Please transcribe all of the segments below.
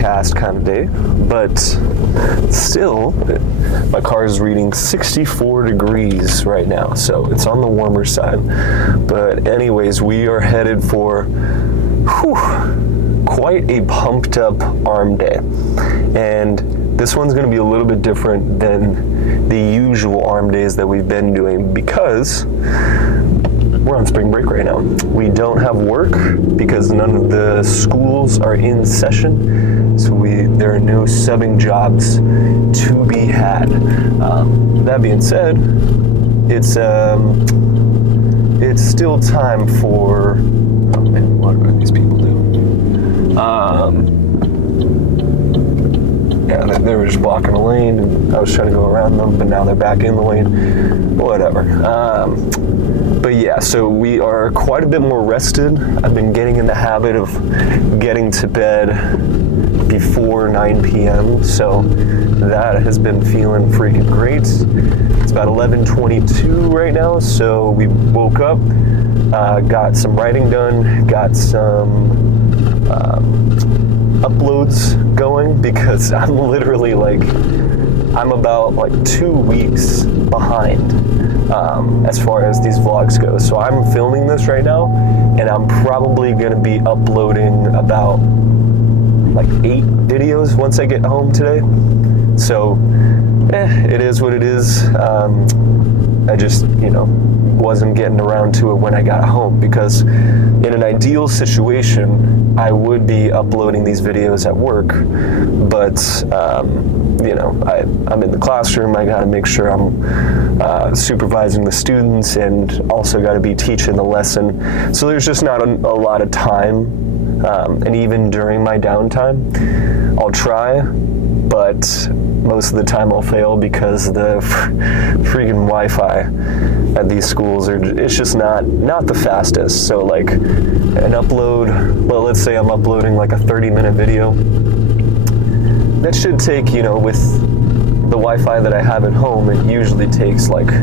overcast kind of day, but still, my car is reading 64 degrees right now, so it's on the warmer side. But anyways, we are headed for quite a pumped up arm day, and this one's going to be a little bit different than the usual arm days that we've been doing because we're on spring break right now. We don't have work because none of the schools are in session, so there are no subbing jobs to be had. That being said, it's still time for, oh man, what are these people doing? Yeah, they were just blocking a lane, and I was trying to go around them, but now they're back in the lane. Whatever. But yeah, so we are quite a bit more rested. I've been getting in the habit of getting to bed before 9 p.m., so that has been feeling freaking great. It's about 11:22 right now, so we woke up, got some writing done, got some uploads going, because I'm literally I'm about 2 weeks behind as far as these vlogs go. So I'm filming this right now, and I'm probably going to be uploading about 8 videos once I get home today. So it is what it is. I just, wasn't getting around to it when I got home, because in an ideal situation, I would be uploading these videos at work, but I'm in the classroom. I got to make sure I'm supervising the students, and also got to be teaching the lesson. So there's just not a lot of time, and even during my downtime, I'll try, but most of the time I'll fail because the freaking Wi-Fi at these schools it's just not the fastest. So an upload, well, let's say I'm uploading a 30-minute video. That should take, with the Wi-Fi that I have at home, it usually takes 5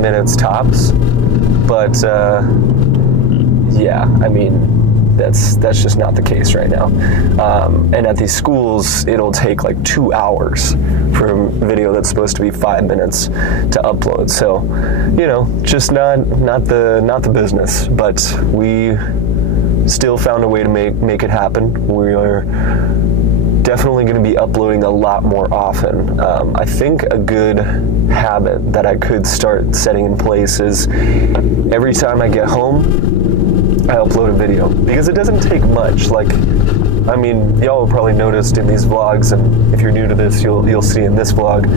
minutes tops. But yeah, I mean, that's just not the case right now. And at these schools, it'll take 2 hours for a video that's supposed to be 5 minutes to upload. So, just not the business. But we still found a way to make it happen. We are definitely going to be uploading a lot more often. I think a good habit that I could start setting in place is every time I get home, I upload a video, because it doesn't take much. Y'all have probably noticed in these vlogs, and if you're new to this, you'll see in this vlog,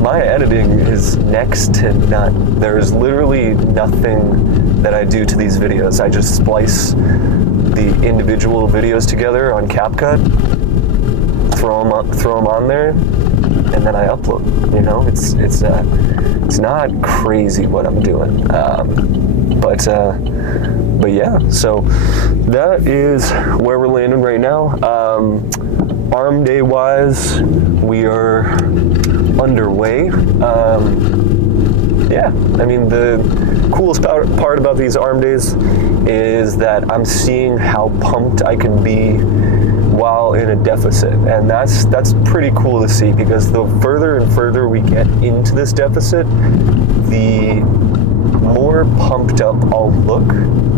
my editing is next to none. There's literally nothing that I do to these videos. I just splice the individual videos together on CapCut, throw them on there, and then I upload. It's not crazy what I'm doing, but yeah, so that is where we're landing right now. Arm day wise, we are underway. Yeah, I mean, the coolest part about these arm days is that I'm seeing how pumped I can be while in a deficit, and that's pretty cool to see, because the further and further we get into this deficit, the more pumped up I'll look,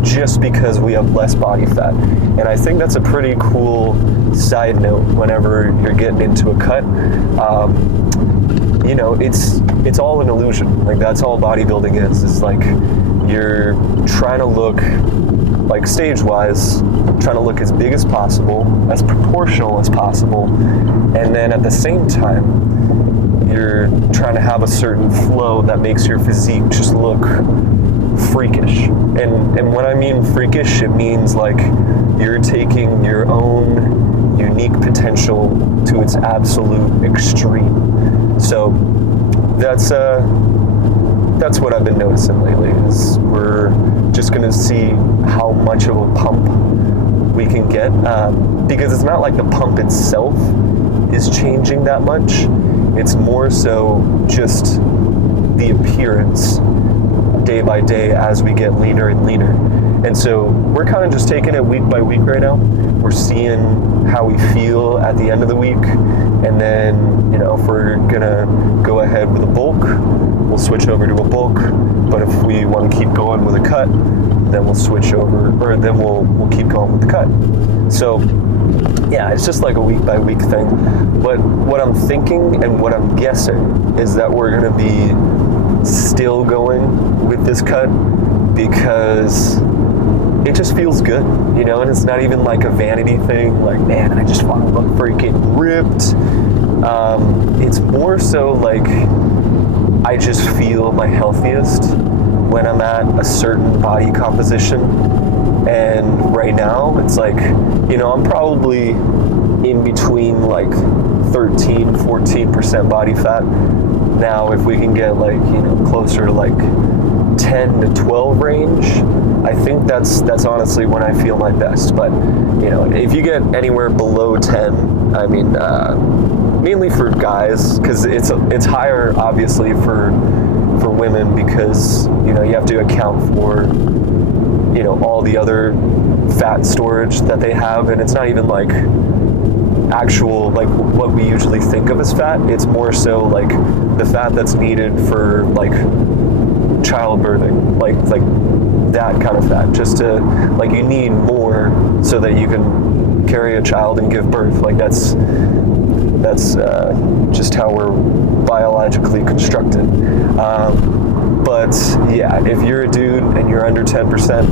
just because we have less body fat. And I think that's a pretty cool side note whenever you're getting into a cut. It's all an illusion. That's all bodybuilding is. It's you're trying to look, stage-wise, trying to look as big as possible, as proportional as possible, and then at the same time, you're trying to have a certain flow that makes your physique just look freakish. And when I mean freakish, it means you're taking your own unique potential to its absolute extreme. So that's what I've been noticing lately, is we're just gonna see how much of a pump we can get, because it's not like the pump itself is changing that much. It's more so just the appearance day by day as we get leaner and leaner. And so we're kind of just taking it week by week right now. We're seeing how we feel at the end of the week. And then, you know, if we're gonna go ahead with a bulk, we'll switch over to a bulk. But if we want to keep going with a cut, then we'll switch over, or then we'll keep going with the cut. So yeah, it's just like a week by week thing. But what I'm thinking and what I'm guessing is that we're gonna be still going with this cut because it just feels good, you know, and it's not even like a vanity thing, like, man, I just want to look freaking ripped. It's more so like I just feel my healthiest when I'm at a certain body composition. And right now, it's like, you know, I'm probably in between like 13-14% body fat. Now, if we can get like, you know, closer to like 10 to 12 range, I think that's honestly when I feel my best. But, you know, if you get anywhere below 10, I mean, mainly for guys, because it's higher obviously for women, because, you know, you have to account for, you know, all the other fat storage that they have, and it's not even like actual, like what we usually think of as fat. It's more so like the fat that's needed for like childbirthing, like that kind of fat, just to, like, you need more so that you can carry a child and give birth. Like that's just how we're biologically constructed. But yeah, if you're a dude and you're under 10%,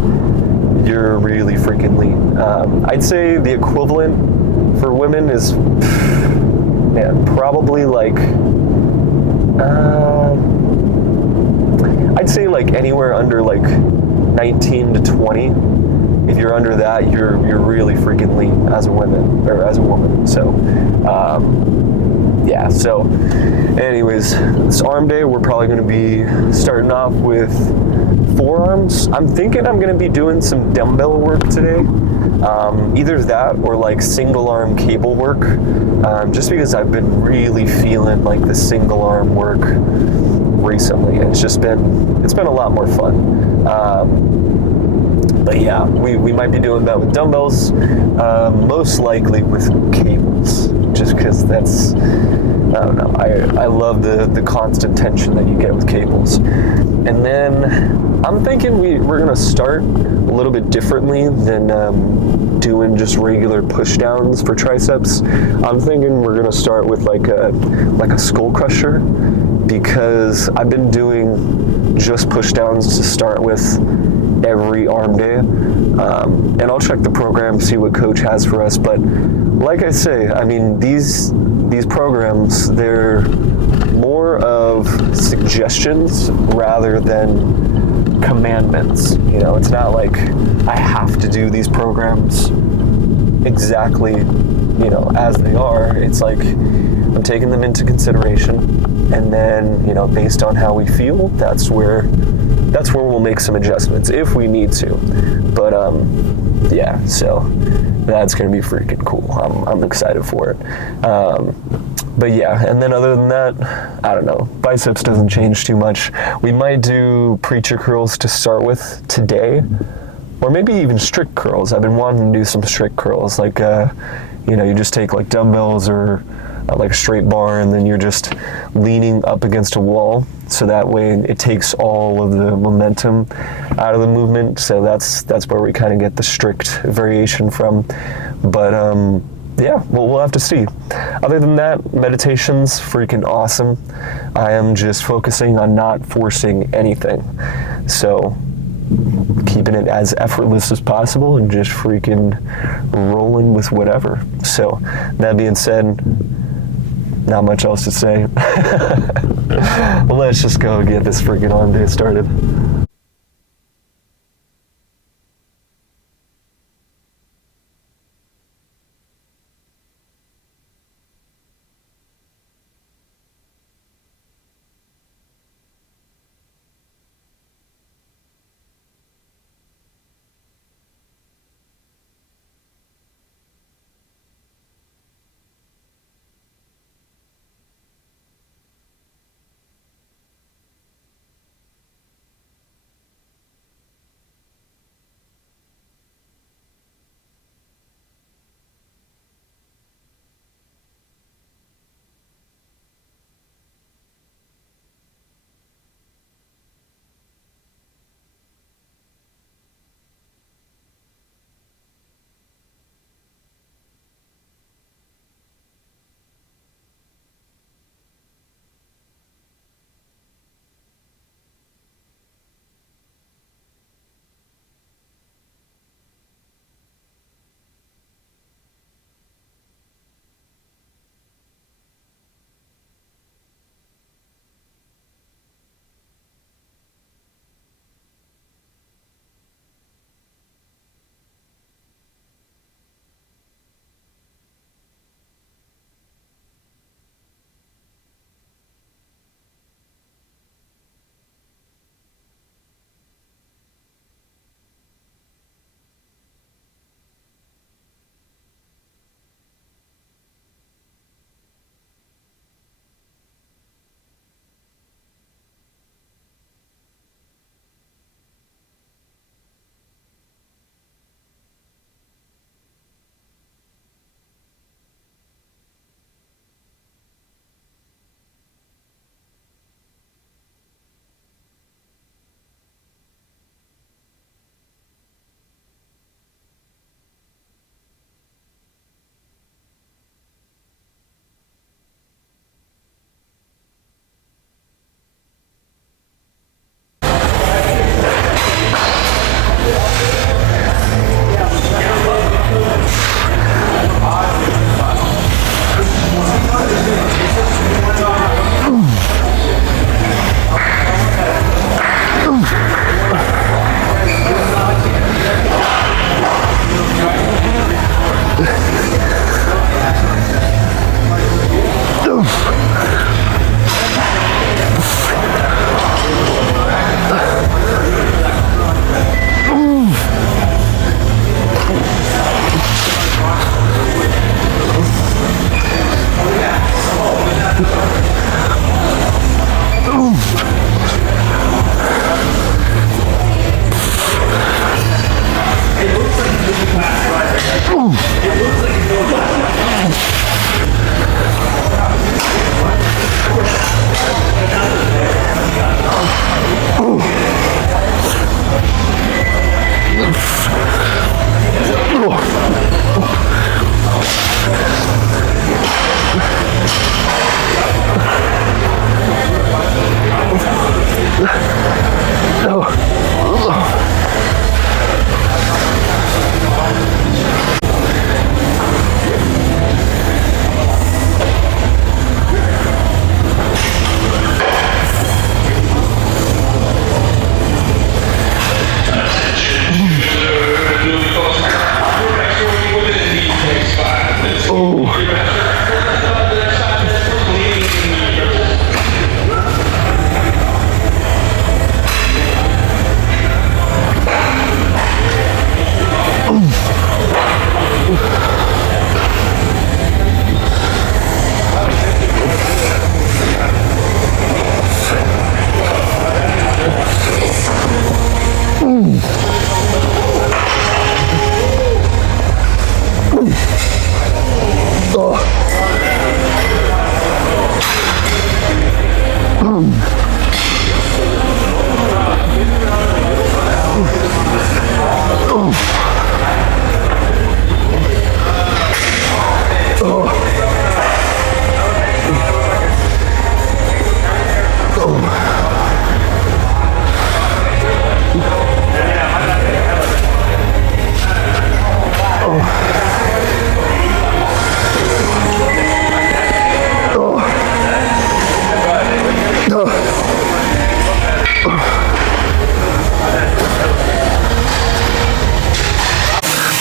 you're really freaking lean. I'd say the equivalent for women is, man, probably like, I'd say like anywhere under like 19 to 20. If you're under that, you're really freaking lean as a woman. So, yeah. So, anyways, this arm day, we're probably going to be starting off with forearms. I'm thinking I'm going to be doing some dumbbell work today. Either that or like single arm cable work, just because I've been really feeling like the single arm work recently. It's been a lot more fun. But yeah, we might be doing that with dumbbells, most likely with cables, just because that's, I don't know, I love the constant tension that you get with cables. And then I'm thinking we're gonna start a little bit differently than doing just regular push downs for triceps. I'm thinking we're gonna start with like a skull crusher, because I've been doing just push downs to start with every arm day, and I'll check the program, see what coach has for us. But like I say, I mean, these programs, they're more of suggestions rather than commandments. You know, it's not like I have to do these programs exactly, you know, as they are. It's like I'm taking them into consideration, and then, you know, based on how we feel, that's where we'll make some adjustments if we need to. But yeah, so that's gonna be freaking cool. I'm excited for it. But yeah, and then other than that, I don't know, biceps doesn't change too much. We might do preacher curls to start with today, or maybe even strict curls. I've been wanting to do some strict curls, like you know, you just take like dumbbells or like a straight bar, and then you're just leaning up against a wall, so that way it takes all of the momentum out of the movement. So that's where we kind of get the strict variation from. But yeah, well, we'll have to see. Other than that, meditation's freaking awesome. I am just focusing on not forcing anything, so keeping it as effortless as possible and just freaking rolling with whatever. So that being said, not much else to say. Well, let's just go get this freaking arm day started.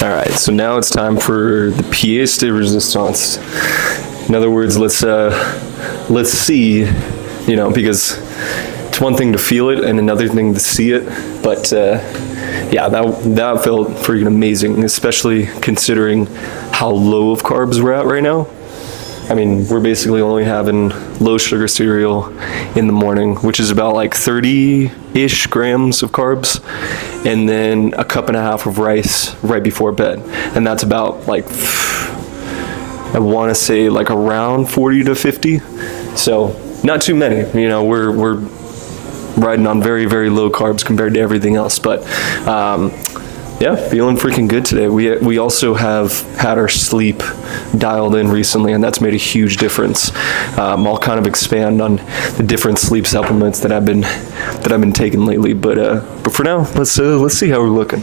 Alright, so now it's time for the pièce de résistance. In other words, let's see, you know, because it's one thing to feel it and another thing to see it, but yeah, that felt freaking amazing, especially considering how low of carbs we're at right now. I mean, we're basically only having low sugar cereal in the morning, which is about like 30-ish grams of carbs, and then a cup and a half of rice right before bed. And that's about like, I want to say like around 40 to 50. So not too many, you know, we're riding on very, very low carbs compared to everything else. But yeah, feeling freaking good today. We also have had our sleep dialed in recently, and that's made a huge difference. I'll kind of expand on the different sleep supplements that I've been taking lately. But for now, let's see how we're looking.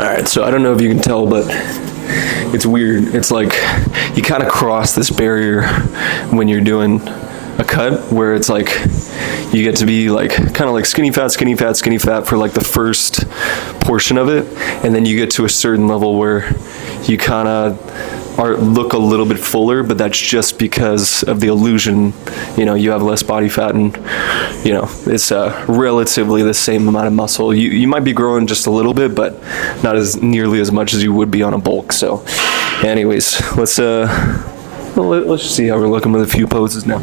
All right, so I don't know if you can tell, but it's weird. It's like you kind of cross this barrier when you're doing a cut where it's like you get to be like kind of like skinny fat for like the first portion of it, and then you get to a certain level where you kind of look a little bit fuller, but that's just because of the illusion. You know, you have less body fat, and you know it's relatively the same amount of muscle. You might be growing just a little bit, but not as nearly as much as you would be on a bulk. So anyways, let's just see how we're looking with a few poses now.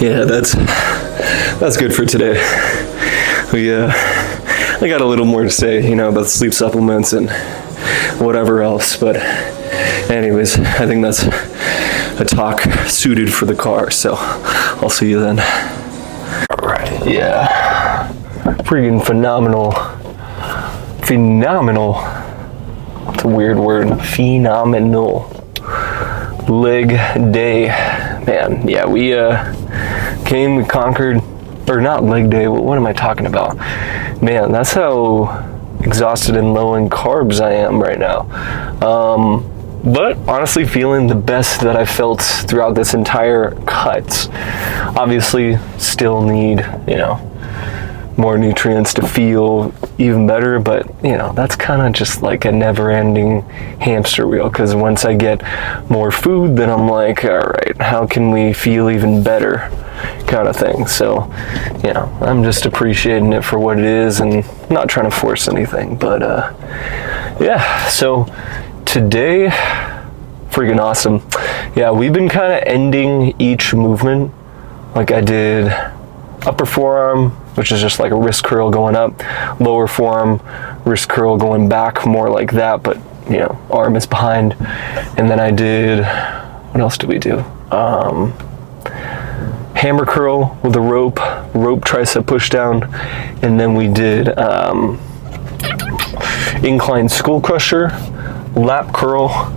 Yeah, that's good for today. I got a little more to say, you know, about sleep supplements and whatever else, but anyways, I think that's a talk suited for the car, so I'll see you then. All right, yeah, freaking phenomenal. It's a weird word, phenomenal leg day, man. Yeah, we we conquered, or not leg day, what am I talking about? Man, that's how exhausted and low in carbs I am right now. But honestly feeling the best that I felt throughout this entire cut. Obviously still need, more nutrients to feel even better, but that's kind of just like a never-ending hamster wheel, because once I get more food, then I'm like, all right, how can we feel even better, kind of thing. So I'm just appreciating it for what it is and not trying to force anything. But yeah, so today, freaking awesome. Yeah, we've been kind of ending each movement. Like I did upper forearm, which is just like a wrist curl going up, lower forearm, wrist curl going back, more like that, but arm is behind. And then I did, what else did we do? Hammer curl with a rope tricep push down. And then we did incline skull crusher, lap curl,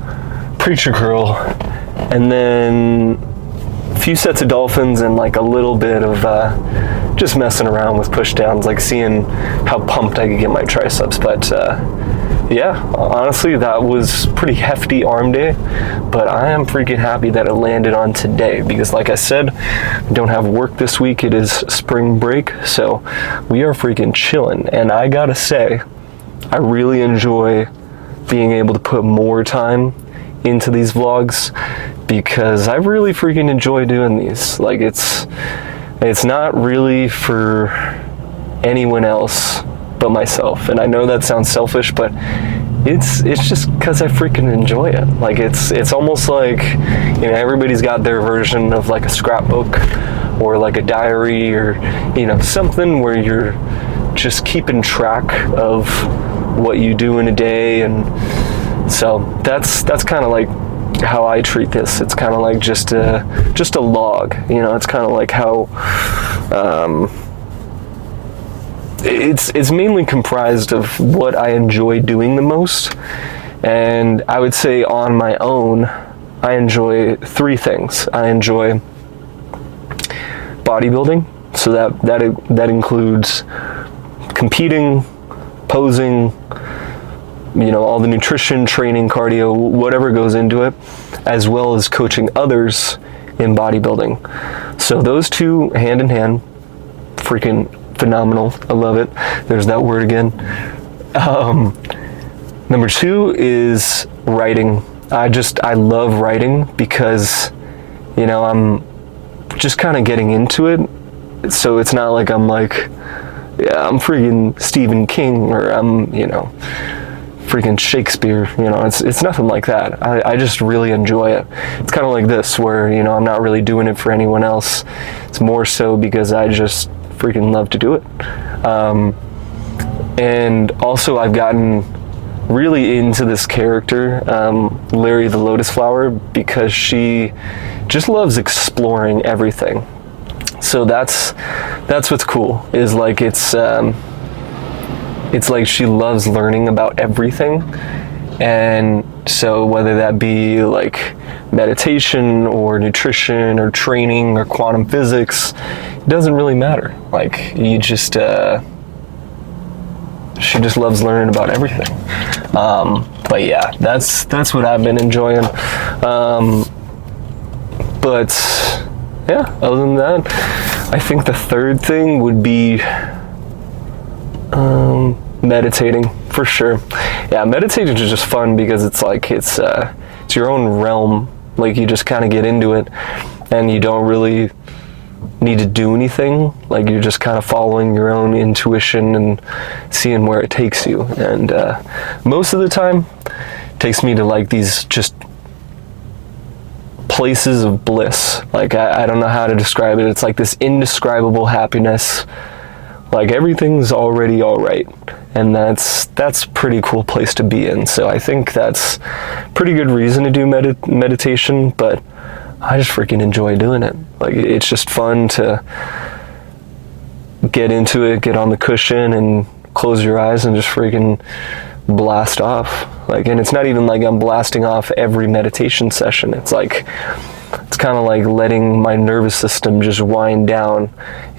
preacher curl, and then a few sets of dolphins and like a little bit of just messing around with push downs, like seeing how pumped I could get my triceps. But yeah, honestly, that was pretty hefty arm day, but I am freaking happy that it landed on today, because like I said, I don't have work this week. It is spring break, so we are freaking chilling. And I gotta say, I really enjoy being able to put more time into these vlogs, because I really freaking enjoy doing these. Like it's not really for anyone else but myself. And I know that sounds selfish, but it's just because I freaking enjoy it. Like it's almost like, everybody's got their version of like a scrapbook or like a diary or, something where you're just keeping track of what you do in a day. And so that's kind of like how I treat this. It's kind of like just a log, it's kind of like how it's mainly comprised of what I enjoy doing the most. And I would say on my own, I enjoy three things. I enjoy bodybuilding, so that includes competing, posing, all the nutrition, training, cardio, whatever goes into it, as well as coaching others in bodybuilding. So those two hand in hand, freaking phenomenal. I love it. There's that word again. Number two is writing. I love writing because, I'm just kind of getting into it. So it's not like I'm like, yeah, I'm freaking Stephen King or I'm, freaking Shakespeare, it's nothing like that. I just really enjoy it. It's kind of like this where, I'm not really doing it for anyone else. It's more so because I just freaking love to do it. And also I've gotten really into this character, Larry the Lotus Flower, because she just loves exploring everything. So that's what's cool, is like it's like she loves learning about everything. And so whether that be like meditation or nutrition or training or quantum physics, it doesn't really matter. Like you just she just loves learning about everything. But yeah, that's what I've been enjoying. But yeah, other than that, I think the third thing would be meditating, for sure. Yeah, meditating is just fun because it's like it's your own realm. Like you just kind of get into it and you don't really need to do anything. Like you're just kind of following your own intuition and seeing where it takes you. And most of the time it takes me to like these just places of bliss. Like I don't know how to describe it. It's like this indescribable happiness. Like everything's already all right, and that's a pretty cool place to be in. So I think that's pretty good reason to do meditation, but I just freaking enjoy doing it. Like it's just fun to get into it, get on the cushion and close your eyes and just freaking blast off. Like, and it's not even like I'm blasting off every meditation session. It's like, it's kind of like letting my nervous system just wind down,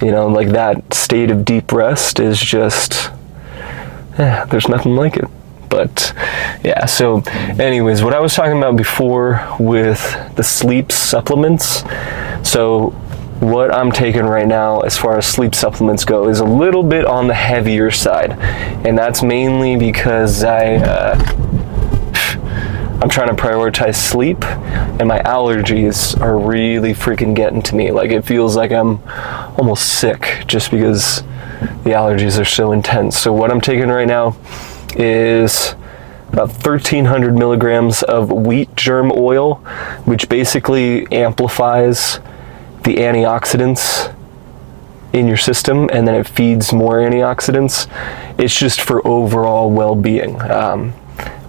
like that state of deep rest is just, there's nothing like it. But yeah, so anyways, what I was talking about before with the sleep supplements, so what I'm taking right now as far as sleep supplements go is a little bit on the heavier side, and that's mainly because I'm trying to prioritize sleep, and my allergies are really freaking getting to me. Like, it feels like I'm almost sick just because the allergies are so intense. So what I'm taking right now is about 1,300 milligrams of wheat germ oil, which basically amplifies the antioxidants in your system, and then it feeds more antioxidants. It's just for overall well-being.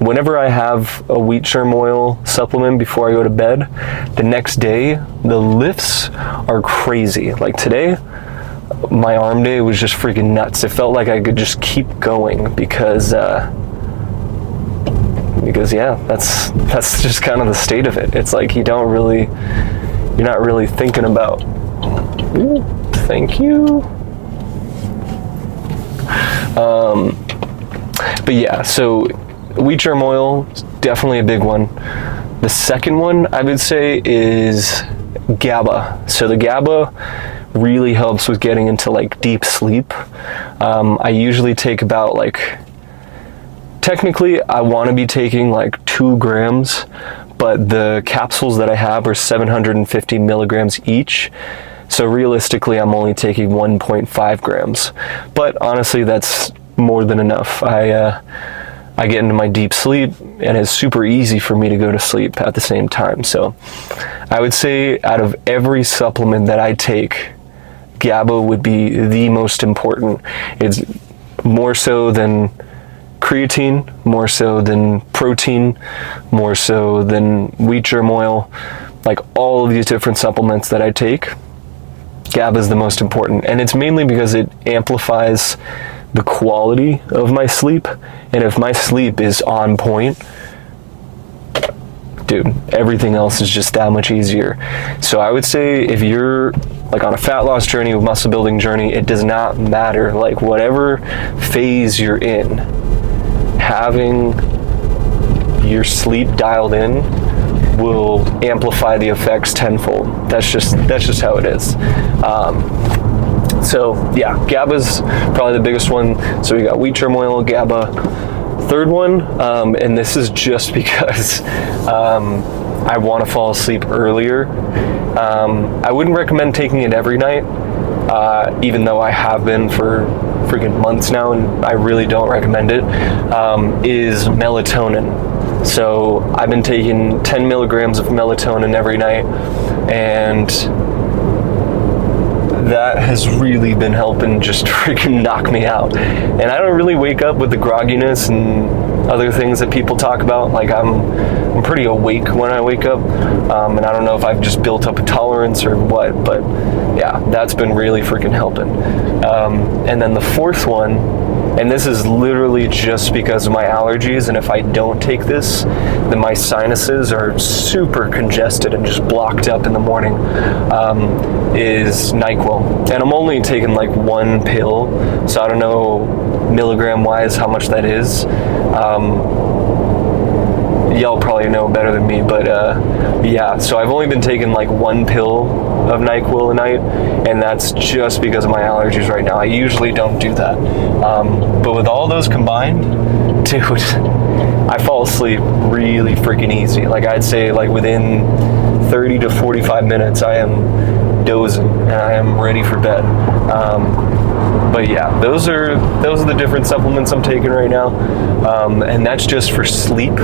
Whenever I have a wheat germ oil supplement before I go to bed, the next day, the lifts are crazy. Like today, my arm day was just freaking nuts. It felt like I could just keep going because yeah, that's just kind of the state of it. It's like you're not really thinking about, ooh, thank you. But yeah, so wheat germ oil, definitely a big one. The second one I would say is GABA. So the GABA really helps with getting into like deep sleep. I usually take about technically I want to be taking like 2 grams, but the capsules that I have are 750 milligrams each. So realistically, I'm only taking 1.5 grams. But honestly, that's more than enough. I get into my deep sleep, and it's super easy for me to go to sleep at the same time. So I would say out of every supplement that I take, GABA would be the most important. It's more so than creatine, more so than protein, more so than wheat germ oil. Like all of these different supplements that I take, GABA is the most important. And it's mainly because it amplifies the quality of my sleep. And if my sleep is on point, dude, everything else is just that much easier. So I would say if you're like on a fat loss journey, a muscle building journey, it does not matter. Like whatever phase you're in, having your sleep dialed in will amplify the effects tenfold. That's just how it is. So yeah, GABA's probably the biggest one. So we got wheat germ oil, GABA. Third one, and this is just because I want to fall asleep earlier. I wouldn't recommend taking it every night, even though I have been for freaking months now, and I really don't recommend it, is melatonin. So I've been taking 10 milligrams of melatonin every night, and that has really been helping just freaking knock me out. And I don't really wake up with the grogginess and other things that people talk about. Like I'm pretty awake when I wake up, and I don't know if I've just built up a tolerance or what, but yeah, that's been really freaking helping. And then the fourth one, and this is literally just because of my allergies, and if I don't take this, then my sinuses are super congested and just blocked up in the morning, is NyQuil. And I'm only taking like 1 pill, so I don't know milligram wise how much that is. Y'all probably know better than me, but yeah, so I've only been taking like 1 pill of NyQuil a night, and that's just because of my allergies right now. I usually don't do that. But with all those combined, dude, I fall asleep really freaking easy. Like I'd say like within 30 to 45 minutes, I am dozing and I am ready for bed. But yeah, those are the different supplements I'm taking right now, and that's just for sleep.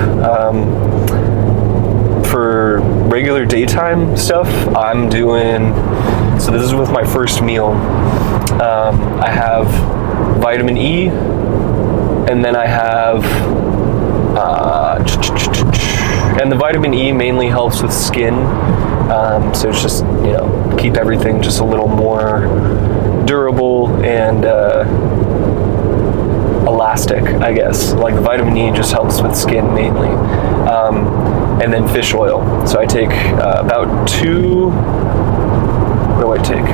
For regular daytime stuff, I'm doing, so this is with my first meal. I have vitamin E, and then I have, and the vitamin E mainly helps with skin. So it's just, keep everything just a little more durable and elastic, I guess. Like the vitamin E just helps with skin mainly. And then fish oil. So I take about 2, what do I take?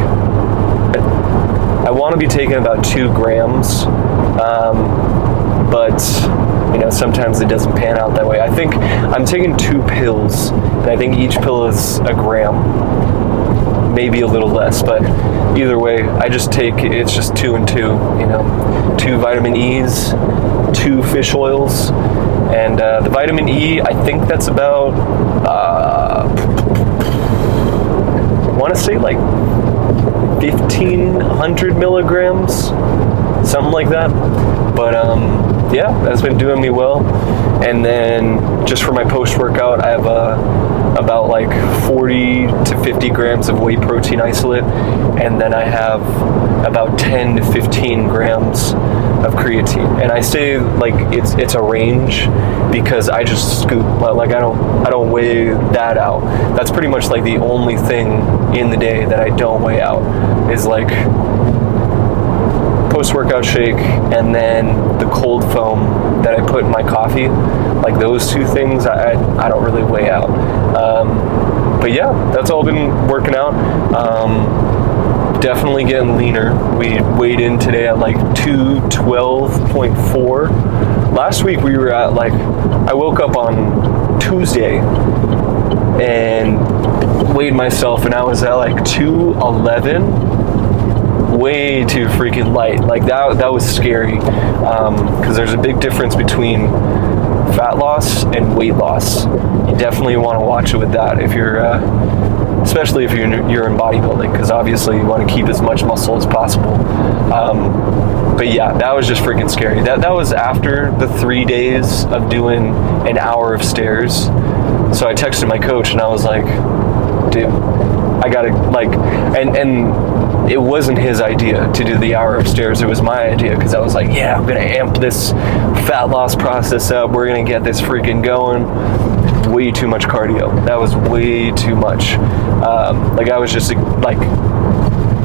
I want to be taking about 2 grams, but sometimes it doesn't pan out that way. I think I'm taking 2 pills, and I think each pill is a gram, maybe a little less, but either way, I just take, it's just 2 and 2, 2 vitamin E's, 2 fish oils, and the vitamin E, I think that's about, I want to say like 1,500 milligrams, something like that. But yeah, that's been doing me well. And then just for my post-workout, I have about like 40 to 50 grams of whey protein isolate, and then I have about 10 to 15 grams of creatine. And I say like it's a range because I just scoop, like I don't weigh that out. That's pretty much like the only thing in the day that I don't weigh out is like post-workout shake and then the cold foam that I put in my coffee. Like those 2 things I don't really weigh out. But yeah, that's all been working out. Definitely getting leaner. We weighed in today at like 212.4. Last week we were at like, I woke up on Tuesday and weighed myself and I was at like 211. Way too freaking light. Like that was scary, because there's a big difference between fat loss and weight loss. You definitely want to watch it with that if you're especially if you're in bodybuilding, because obviously you want to keep as much muscle as possible. But yeah, that was just freaking scary. That was after the 3 days of doing an hour of stairs. So I texted my coach and I was like, dude, I gotta like, and it wasn't his idea to do the hour of stairs. It was my idea, because I was like, yeah, I'm gonna amp this fat loss process up. We're gonna get this freaking going. Way too much cardio. That was way too much. Like I was just like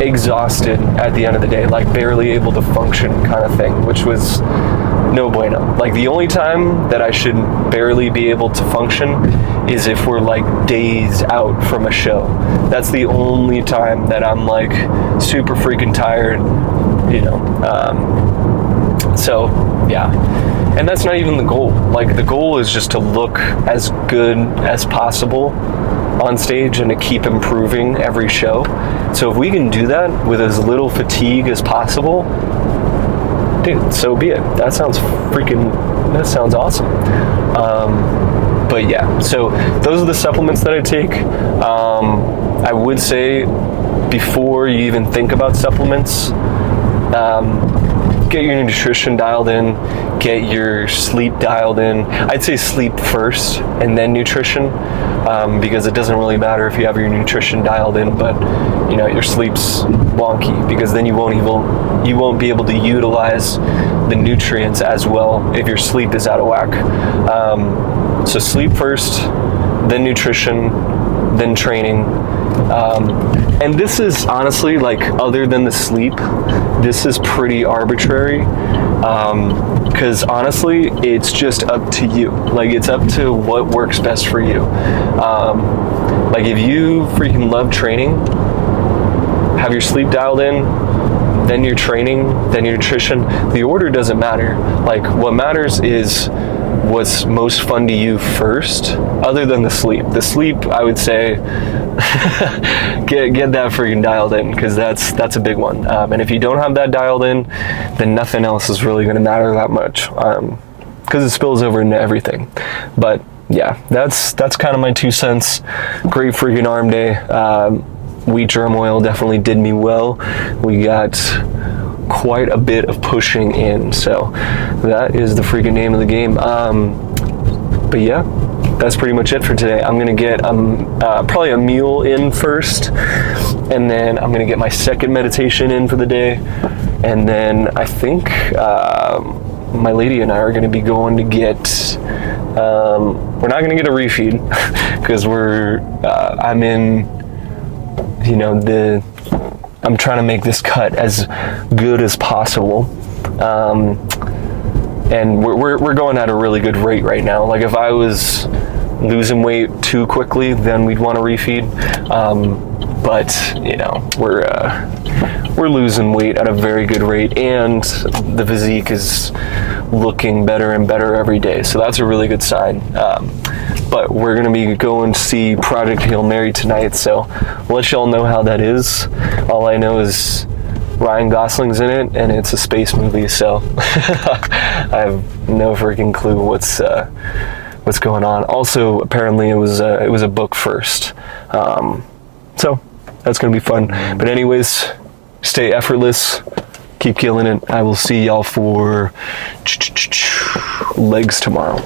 exhausted at the end of the day, like barely able to function kind of thing, which was no bueno. Like the only time that I should barely be able to function is if we're like days out from a show. That's the only time that I'm like super freaking tired, so yeah. And that's not even the goal. Like the goal is just to look as good as possible on stage and to keep improving every show. So if we can do that with as little fatigue as possible, dude, so be it. That sounds awesome. But yeah, so those are the supplements that I take. I would say before you even think about supplements, get your nutrition dialed in, get your sleep dialed in. I'd say sleep first and then nutrition, because it doesn't really matter if you have your nutrition dialed in, but your sleep's wonky, because then you won't be able to utilize the nutrients as well if your sleep is out of whack. So sleep first, then nutrition, then training. And this is honestly, like, other than the sleep, this is pretty arbitrary, because honestly, it's just up to you. Like, it's up to what works best for you. Like, if you freaking love training, have your sleep dialed in, then your training, then your nutrition. The order doesn't matter. Like, what matters is what's most fun to you first, other than the sleep. The sleep, I would say, get that freaking dialed in, because that's a big one. And if you don't have that dialed in, then nothing else is really going to matter that much, because it spills over into everything. But yeah, that's kind of my 2 cents. Great freaking arm day. Wheat germ oil definitely did me well. We got quite a bit of pushing in, so that is the freaking name of the game. But yeah, that's pretty much it for today. I'm gonna get probably a meal in first, and then I'm gonna get my second meditation in for the day, and then I think my lady and I are gonna be going to get we're not gonna get a refeed, because I'm in, I'm trying to make this cut as good as possible, and we're going at a really good rate right now. Like, if I was losing weight too quickly, then we'd want to refeed. But we're losing weight at a very good rate, and the physique is looking better and better every day. So that's a really good sign. But we're going to be going to see Project Hail Mary tonight, so I'll let y'all know how that is. All I know is Ryan Gosling's in it, and it's a space movie, so I have no freaking clue what's going on. Also, apparently it was a book first, so that's going to be fun. But anyways, stay effortless, keep killing it. I will see y'all for legs tomorrow.